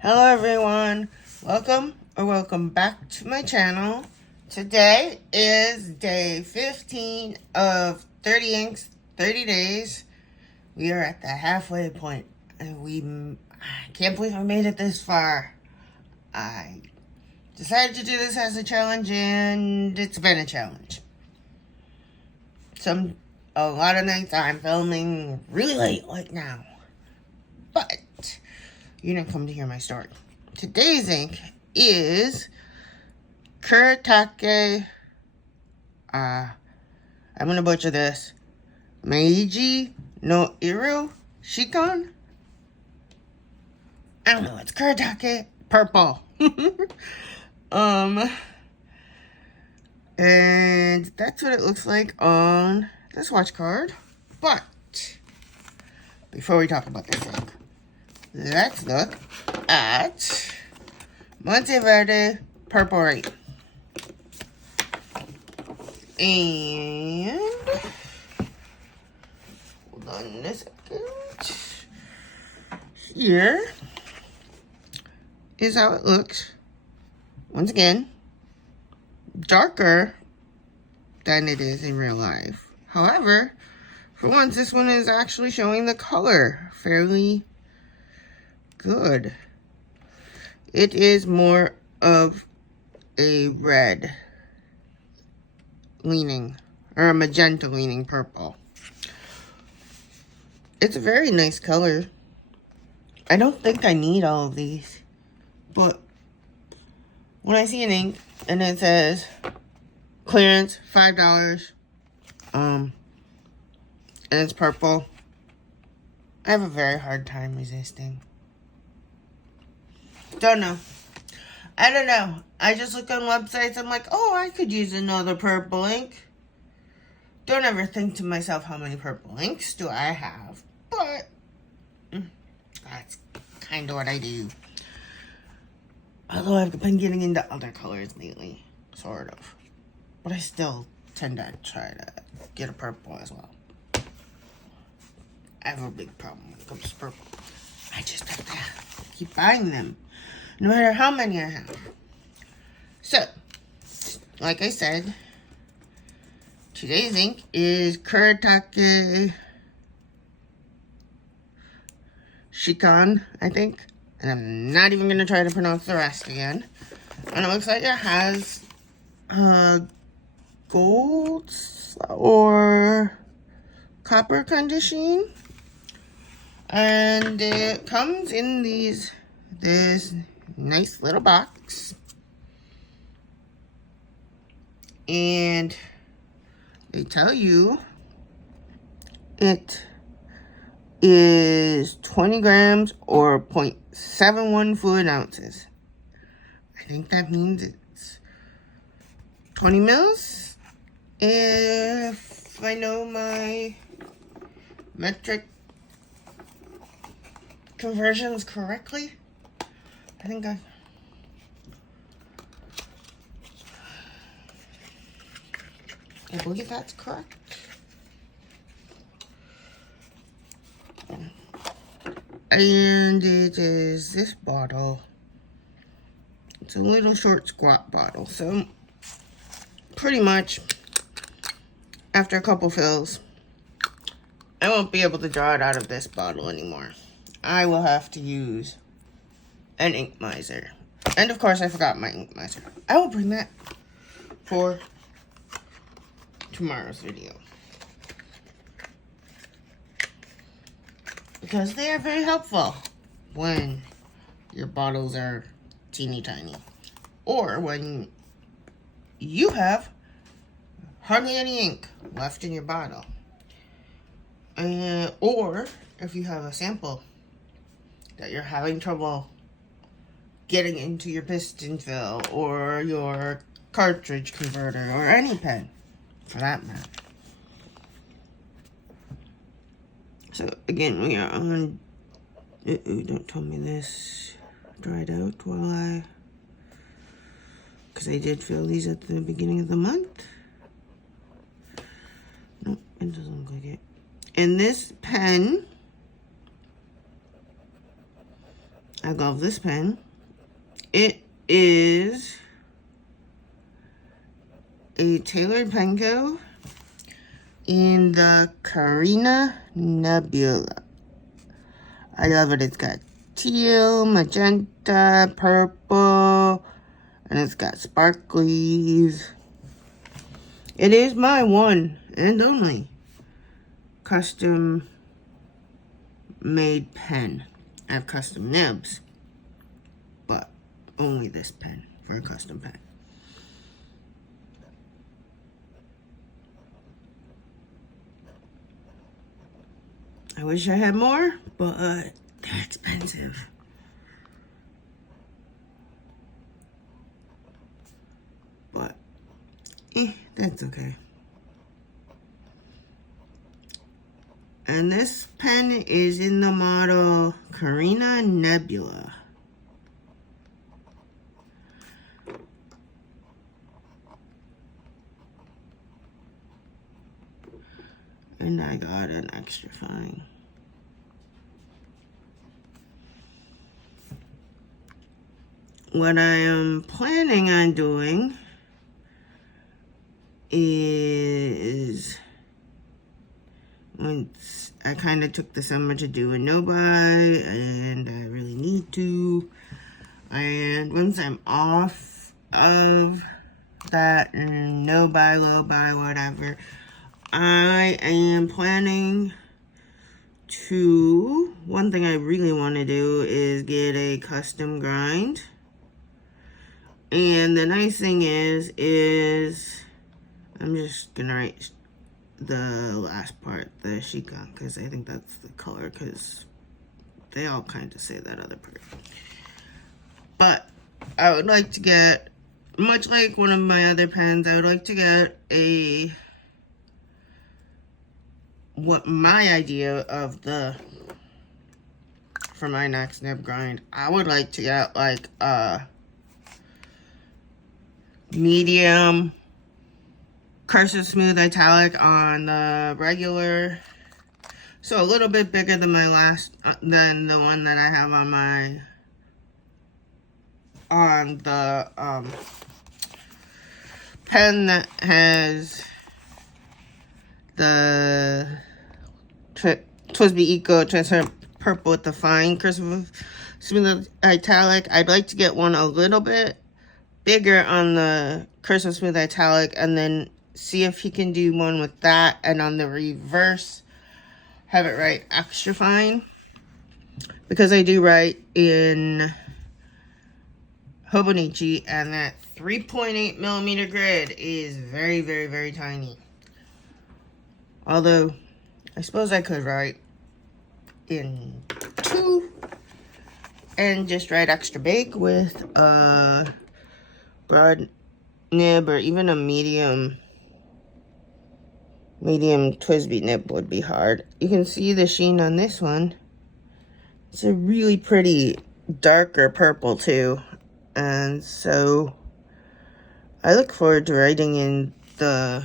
Hello everyone, welcome back to my channel. Today is day 15 of 30 inks, 30 days. We are at the halfway point and I can't believe I made it this far. I decided to do this as a challenge and it's been a challenge. A lot of nights I'm filming really late like now, but you didn't come to hear my story. Today's ink is Kuretake. I'm gonna butcher this. Meiji no Iru Shikon. I don't know. It's Kuretake purple. And that's what it looks like on the swatch card. But before we talk about this ink, let's look at Monteverde Purple Rain. And hold on a second. Here is how it looks. Once again, darker than it is in real life. However, for once, this one is actually showing the color fairly good. It is more of a red leaning, or a magenta leaning purple. It's a very nice color. I don't think I need all of these, but when I see an ink and it says clearance $5, and it's purple, I have a very hard time resisting. Don't know. I don't know. I just look on websites. I'm like, oh, I could use another purple ink. Don't ever think to myself, how many purple inks do I have? But that's kind of what I do. Although I've been getting into other colors lately, sort of. But I still tend to try to get a purple as well. I have a big problem when it comes to purple. I just have to keep buying them, no matter how many I have. So, like I said, today's ink is Kuretake Shikon, I think. And I'm not even going to try to pronounce the rest again. And it looks like it has gold or copper conditioning. And it comes in this nice little box. And they tell you it is 20 grams or 0.71 fluid ounces. I think that means it's 20 mils. If I know my metric conversions correctly. I believe that's correct. And it is this bottle. It's a little short, squat bottle. So, pretty much, after a couple fills, I won't be able to draw it out of this bottle anymore. I will have to use an ink miser. And of course, I forgot my ink miser. I will bring that for tomorrow's video. Because they are very helpful when your bottles are teeny tiny. Or when you have hardly any ink left in your bottle. Or if you have a sample that you're having trouble getting into your piston fill or your cartridge converter or any pen for that matter. So again, we are on, don't tell me this dried out because I did fill these at the beginning of the month. Nope, it doesn't look like it. And this pen I love this pen. It is a tailored pen co in the Karina Nebula. I love it. It's got teal, magenta, purple, and it's got sparklies. It is my one and only custom made pen. I have custom nibs, but only this pen for a custom pen. I wish I had more, but they're expensive. But, that's okay. And this pen is in the model Karina Nebula. And I got an extra fine. What I am planning on doing is, once I kind of took the summer to do a no-buy, and I really need to, and once I'm off of that no-buy, low-buy, whatever, I am planning to, one thing I really want to do is get a custom grind. And the nice thing is I'm just gonna write the last part, the Shikon, because I think that's the color, because they all kind of say that other part. But I would like to get, much like one of my other pens, I would like to get what my idea of for my next nib grind, I would like to get like a medium cursive smooth italic on the regular, so a little bit bigger than my last, than the one that I have on the pen that has the TWSBI Eco Transparent Purple with the fine cursive smooth italic. I'd like to get one a little bit bigger on the cursive smooth italic, and then see if he can do one with that, and on the reverse have it write extra fine, because I do write in Hobonichi, and that 3.8 millimeter grid is very, very, very tiny. Although I suppose I could write in 2 and just write extra big with a broad nib, or even a medium TWSBI nib would be hard. You can see the sheen on this one. It's a really pretty darker purple too, and so I look forward to writing in the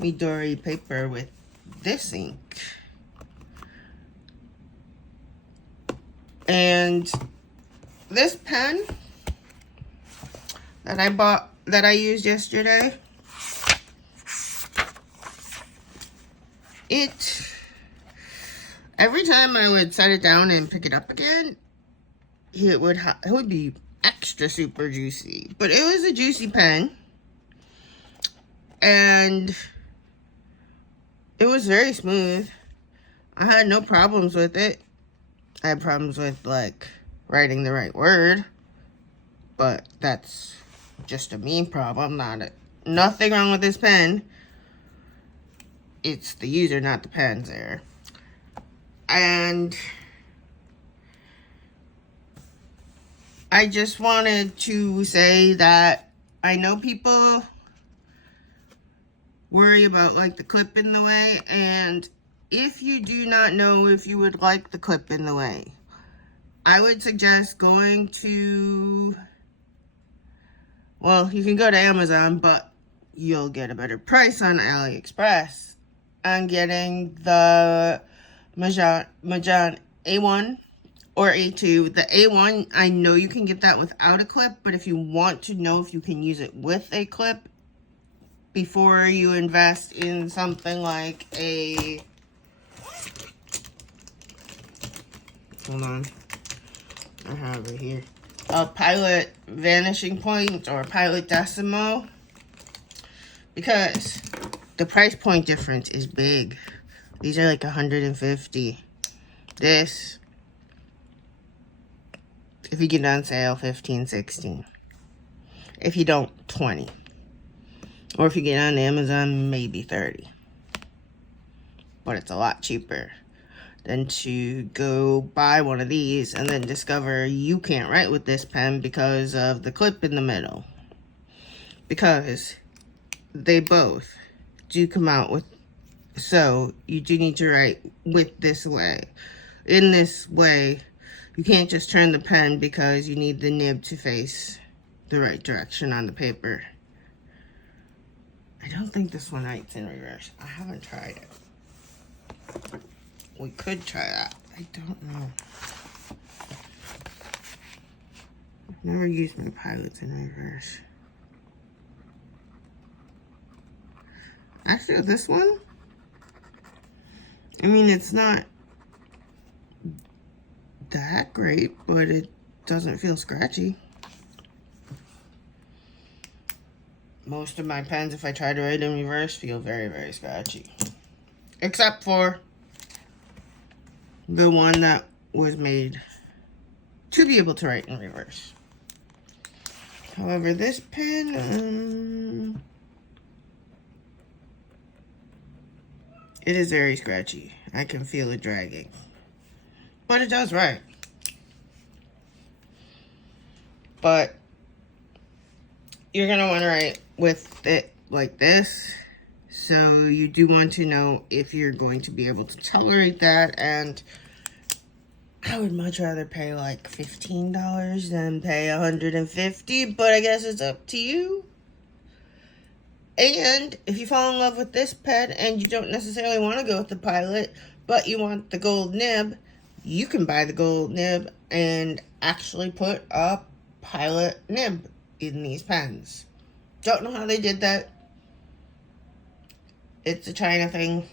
Midori paper with this ink. And this pen that I bought, that I used yesterday, every time I would set it down and pick it up again, it would be extra super juicy. But it was a juicy pen, and it was very smooth. I had no problems with it. I had problems with, like, writing the right word, but that's just a me problem, nothing wrong with this pen. It's the user, not the pen's error. And I just wanted to say that I know people worry about, like, the clip in the way, and if you do not know if you would like the clip in the way, I would suggest going to, well, you can go to Amazon, but you'll get a better price on AliExpress, and getting the Majan A1 or A2. The A1, I know you can get that without a clip, but if you want to know if you can use it with a clip before you invest in something like a, hold on, I have it here, a Pilot Vanishing Point or Pilot Decimo, because the price point difference is big. These are like 150. This, if you get on sale, 15, 16. If you don't, 20. Or if you get on Amazon, maybe 30. But it's a lot cheaper than to go buy one of these and then discover you can't write with this pen because of the clip in the middle. Because they both do come out with, so you do need to write with this way. In this way, you can't just turn the pen because you need the nib to face the right direction on the paper. I don't think this one writes in reverse. I haven't tried it. We could try that. I don't know. I've never used my Pilots in reverse. Actually, this one, I mean, it's not that great, but it doesn't feel scratchy. Most of my pens, if I try to write in reverse, feel very, very scratchy. Except for the one that was made to be able to write in reverse. However, this pen, it is very scratchy. I can feel it dragging. But it does write. But you're going to want to write with it like this. So you do want to know if you're going to be able to tolerate that. And I would much rather pay like $15 than pay $150. But I guess it's up to you. And if you fall in love with this pen and you don't necessarily want to go with the Pilot, but you want the gold nib, you can buy the gold nib and actually put a Pilot nib in these pens. Don't know how they did that. It's a China thing.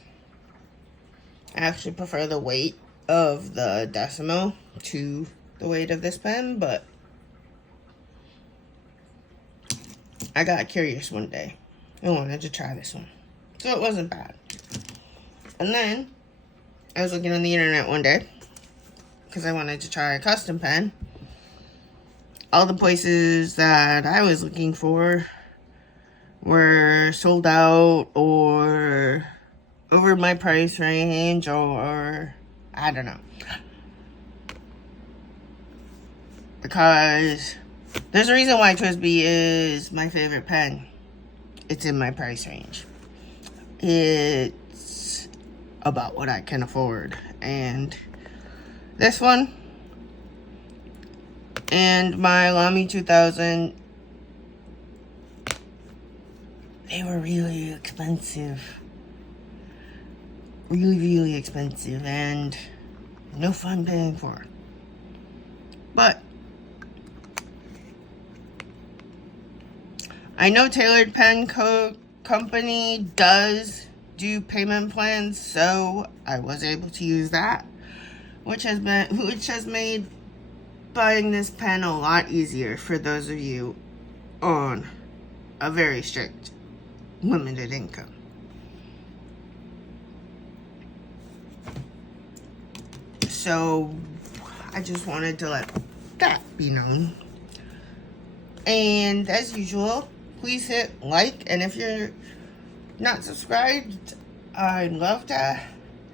I actually prefer the weight of the Decimo to the weight of this pen, but I got curious one day. I wanted to try this one. So it wasn't bad. And then I was looking on the internet one day because I wanted to try a custom pen. All the places that I was looking for were sold out or over my price range, or I don't know. Because there's a reason why TWSBI is my favorite pen. It's in my price range. It's about what I can afford. And this one and my Lamy 2000, they were really expensive. Really, really expensive. And no fun paying for it. But I know Tailored Pen Company does do payment plans, so I was able to use that, which has made buying this pen a lot easier for those of you on a very strict limited income. So I just wanted to let that be known. And as usual, please hit like, and if you're not subscribed, I'd love to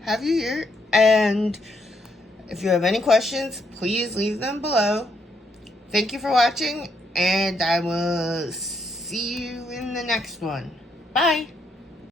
have you here. And if you have any questions, please leave them below. Thank you for watching, and I will see you in the next one. Bye.